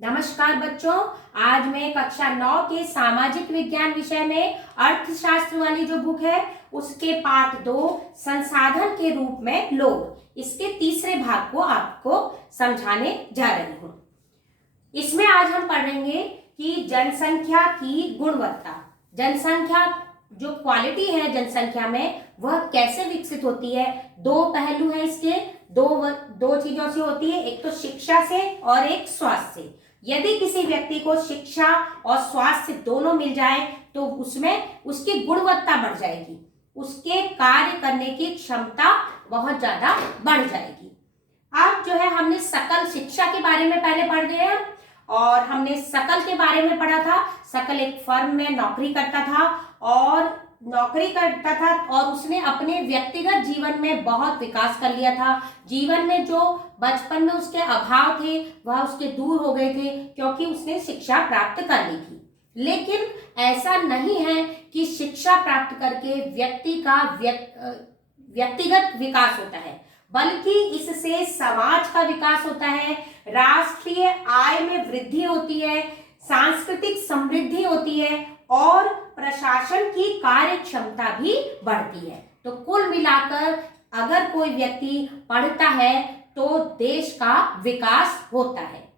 नमस्कार बच्चों। आज मैं कक्षा 9 के सामाजिक विज्ञान विषय में अर्थशास्त्र वाली जो बुक है उसके पाठ 2 संसाधन के रूप में लोग, इसके तीसरे भाग को आपको समझाने जा रही हूँ। इसमें आज हम पढ़ेंगे कि जनसंख्या की गुणवत्ता, जनसंख्या जो क्वालिटी है जनसंख्या में वह कैसे विकसित होती है। दो पहलू है इसके, दो चीजों से होती है, एक तो शिक्षा से और एक स्वास्थ्य से। यदि किसी व्यक्ति को शिक्षा और स्वास्थ्य दोनों मिल जाए तो उसमें उसकी गुणवत्ता बढ़ जाएगी, उसके कार्य करने की क्षमता बहुत ज्यादा बढ़ जाएगी। अब जो है हमने सकल शिक्षा के बारे में पहले पढ़ गए हैं और हमने सकल के बारे में पढ़ा था। सकल एक फर्म में नौकरी करता था और उसने अपने व्यक्तिगत जीवन में बहुत विकास कर लिया था। जीवन में जो बचपन में उसके अभाव थे वह उसके दूर हो गए थे क्योंकि उसने शिक्षा प्राप्त कर ली थी। लेकिन ऐसा नहीं है कि शिक्षा प्राप्त करके व्यक्ति का व्यक्तिगत विकास होता है, बल्कि इससे समाज का विकास होता है, राष्ट्रीय आय में वृद्धि होती है, सांस्कृतिक समृद्धि होती है और प्रशासन की कार्य क्षमता भी बढ़ती है। तो कुल मिलाकर अगर कोई व्यक्ति पढ़ता है तो देश का विकास होता है।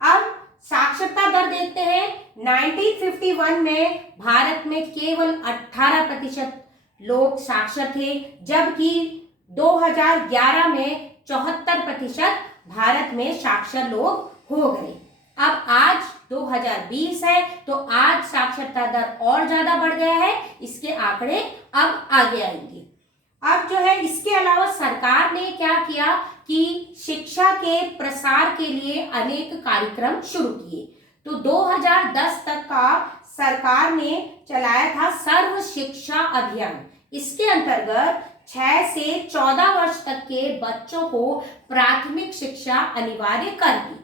अब साक्षरता दर देखते हैं। 1951 में भारत में केवल 18% लोग साक्षर थे, जबकि 2011 में 74% भारत में साक्षर लोग हो गए। अब आज 2020 है तो आज साक्षरता दर और ज्यादा बढ़ गया है, इसके आंकड़े अब आगे आएंगे। अब जो है इसके अलावा सरकार ने क्या किया कि शिक्षा के प्रसार के लिए अनेक कार्यक्रम शुरू किए। तो 2010 तक का सरकार ने चलाया था सर्व शिक्षा अभियान। इसके अंतर्गत 6 से 14 वर्ष तक के बच्चों को प्राथमिक शिक्षा अनिवार्य कर दी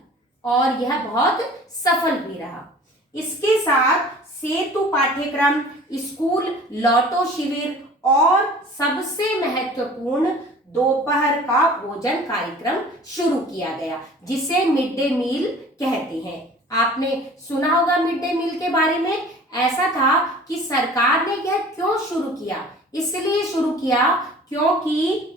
और यह बहुत सफल भी रहा। इसके साथ सेतु पाठ्यक्रम, स्कूल लौटो शिविर और सबसे महत्वपूर्ण दोपहर का भोजन कार्यक्रम शुरू किया गया, जिसे मिड डे मील कहते हैं। आपने सुना होगा मिड डे मील के बारे में। ऐसा था कि सरकार ने यह क्यों शुरू किया, इसलिए शुरू किया क्योंकि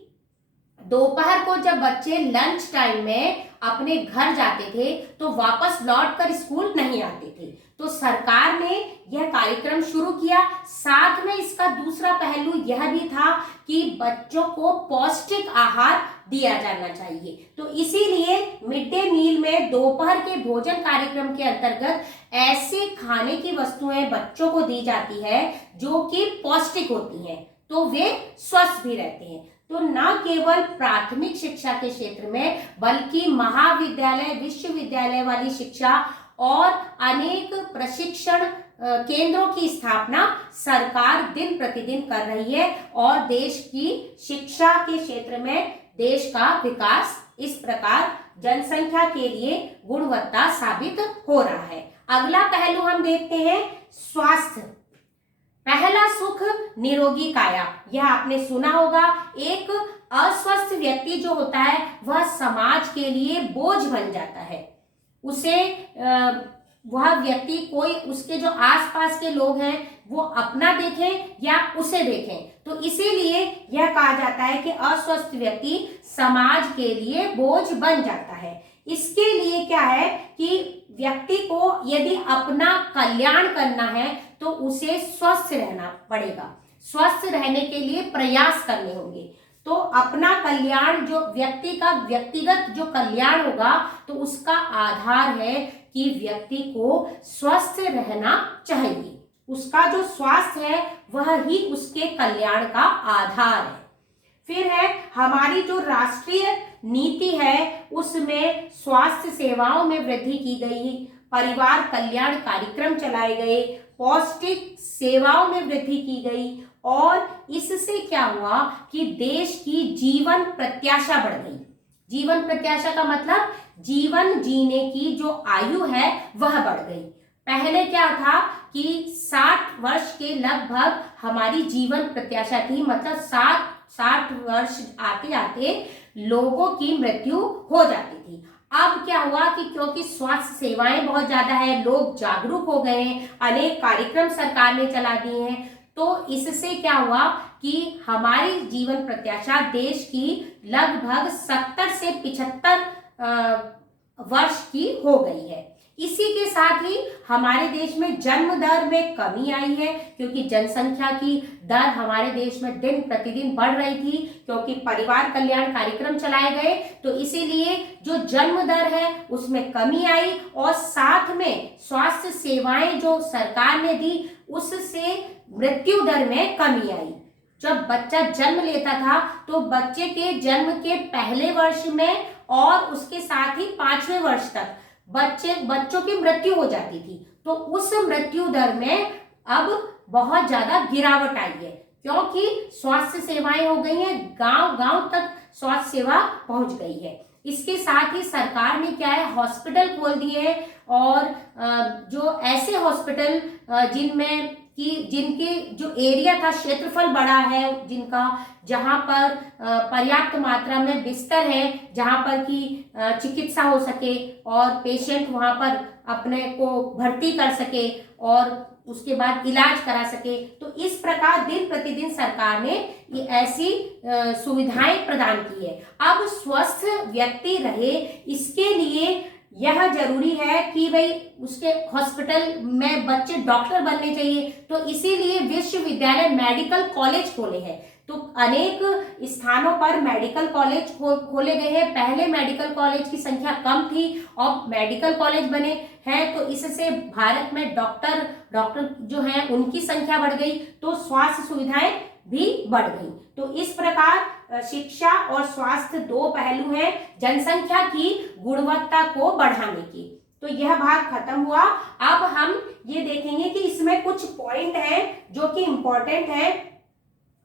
दोपहर को जब बच्चे लंच टाइम में अपने घर जाते थे तो वापस लौटकर स्कूल नहीं आते थे, तो सरकार ने यह कार्यक्रम शुरू किया। साथ में इसका दूसरा पहलू यह भी था कि बच्चों को पौष्टिक आहार दिया जाना चाहिए। तो इसीलिए मिड डे मील में दोपहर के भोजन कार्यक्रम के अंतर्गत ऐसे खाने की वस्तुएं बच्चों को दी जाती है जो कि पौष्टिक होती हैं, तो वे स्वस्थ भी रहते हैं। तो न केवल प्राथमिक शिक्षा के क्षेत्र में बल्कि महाविद्यालय, विश्वविद्यालय वाली शिक्षा और अनेक प्रशिक्षण केंद्रों की स्थापना सरकार दिन प्रतिदिन कर रही है और देश की शिक्षा के क्षेत्र में देश का विकास इस प्रकार जनसंख्या के लिए गुणवत्ता साबित हो रहा है। अगला पहलू हम देखते हैं स्वास्थ्य। पहला सुख निरोगी काया, यह आपने सुना होगा। एक अस्वस्थ व्यक्ति जो होता है वह समाज के लिए बोझ बन जाता है। उसे वह व्यक्ति, कोई उसके जो आसपास के लोग हैं वो अपना देखें या उसे देखें, तो इसीलिए यह कहा जाता है कि अस्वस्थ व्यक्ति समाज के लिए बोझ बन जाता है। इसके लिए क्या है कि व्यक्ति को यदि अपना कल्याण करना है तो उसे स्वस्थ रहना पड़ेगा। स्वस्थ रहने के लिए प्रयास करने होंगे। तो अपना कल्याण, जो व्यक्ति का व्यक्तिगत जो कल्याण होगा, तो उसका आधार है कि व्यक्ति को स्वस्थ रहना चाहिए। उसका जो स्वास्थ्य है वह ही उसके कल्याण का आधार है। फिर है हमारी जो राष्ट्रीय नीति है उसमें स्वास्थ्य सेवाओं में वृद्धि की गई, परिवार कल्याण कार्यक्रम चलाए गए, पौष्टिक सेवाओं में वृद्धि की गई और इससे क्या हुआ कि देश की जीवन प्रत्याशा बढ़ गई। जीवन प्रत्याशा का मतलब जीवन जीने की जो आयु है वह बढ़ गई। पहले क्या था कि 60 वर्ष के लगभग हमारी जीवन प्रत्याशा थी, मतलब 60 वर्ष आते आते लोगों की मृत्यु हो जाती थी। अब क्या हुआ कि क्योंकि स्वास्थ्य सेवाएं बहुत ज्यादा है, लोग जागरूक हो गए हैं, अनेक कार्यक्रम सरकार ने चला दिए हैं, तो इससे क्या हुआ कि हमारी जीवन प्रत्याशा देश की लगभग 70 से 75 वर्ष की हो गई है। इसी के साथ ही हमारे देश में जन्म दर में कमी आई है, क्योंकि जनसंख्या की दर हमारे देश में दिन प्रतिदिन बढ़ रही थी, क्योंकि परिवार कल्याण कार्यक्रम चलाए गए, तो इसीलिए जो जन्म दर है उसमें कमी आई, और साथ में स्वास्थ्य सेवाएं जो सरकार ने दी उससे मृत्यु दर में कमी आई। जब बच्चा जन्म लेता था तो बच्चे के जन्म के पहले वर्ष में और उसके साथ ही 5वें वर्ष तक बच्चों की मृत्यु हो जाती थी, तो उस मृत्यु दर में अब बहुत ज्यादा गिरावट आई है, क्योंकि स्वास्थ्य सेवाएं हो गई हैं, गांव गांव तक स्वास्थ्य सेवा पहुंच गई है। इसके साथ ही सरकार ने क्या है, हॉस्पिटल खोल दिए हैं, और जो ऐसे हॉस्पिटल जिनके जो एरिया था, क्षेत्रफल बड़ा है जिनका, जहां पर पर्याप्त मात्रा में बिस्तर है, जहां पर कि चिकित्सा हो सके और पेशेंट वहां पर अपने को भर्ती कर सके और उसके बाद इलाज करा सके, तो इस प्रकार दिन प्रतिदिन सरकार ने ये ऐसी सुविधाएं प्रदान की है। अब स्वस्थ व्यक्ति रहे, इसके लिए यह जरूरी है कि भाई उसके हॉस्पिटल में बच्चे डॉक्टर बनने चाहिए, तो इसीलिए विश्वविद्यालय मेडिकल कॉलेज खोले हैं। तो अनेक स्थानों पर मेडिकल कॉलेज खोले गए हैं। पहले मेडिकल कॉलेज की संख्या कम थी और मेडिकल कॉलेज बने हैं, तो इससे भारत में डॉक्टर जो हैं उनकी संख्या बढ़ गई, तो स्वास्थ्य सुविधाएं भी बढ़ गई। तो इस प्रकार शिक्षा और स्वास्थ्य दो पहलू हैं जनसंख्या की गुणवत्ता को बढ़ाने की। तो यह भाग खत्म हुआ। अब हम ये देखेंगे कि इसमें कुछ पॉइंट हैं जो कि इंपॉर्टेंट है,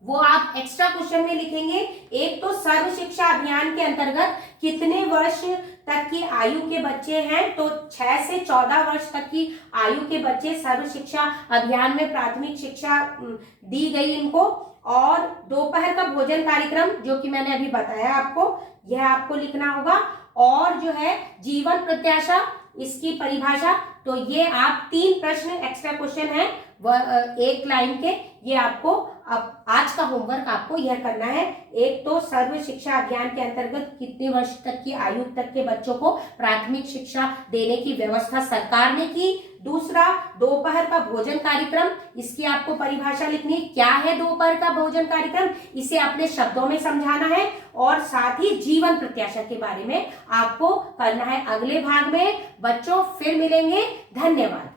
वो आप एक्स्ट्रा क्वेश्चन में लिखेंगे। एक तो सर्व शिक्षा अभियान के अंतर्गत कितने वर्ष तक की आयु के बच्चे हैं, तो 6 से 14 वर्ष तक की आयु के बच्चे सर्व शिक्षा अभियान में प्राथमिक शिक्षा दी गई इनको। और दोपहर का भोजन कार्यक्रम जो कि मैंने अभी बताया आपको, यह आपको लिखना होगा। और जो है जीवन प्रत्याशा, इसकी परिभाषा, तो ये आप 3 प्रश्न एक्स्ट्रा क्वेश्चन है एक लाइन के, ये आपको अब आज का होमवर्क आपको यह करना है। एक तो सर्व शिक्षा अभियान के अंतर्गत कितने वर्ष तक की आयु तक के बच्चों को प्राथमिक शिक्षा देने की व्यवस्था सरकार ने की। दूसरा, दोपहर का भोजन कार्यक्रम, इसकी आपको परिभाषा लिखनी है, क्या है दोपहर का भोजन कार्यक्रम, इसे अपने शब्दों में समझाना है। और साथ ही जीवन प्रत्याशा के बारे में आपको करना है। अगले भाग में बच्चों फिर मिलेंगे। धन्यवाद।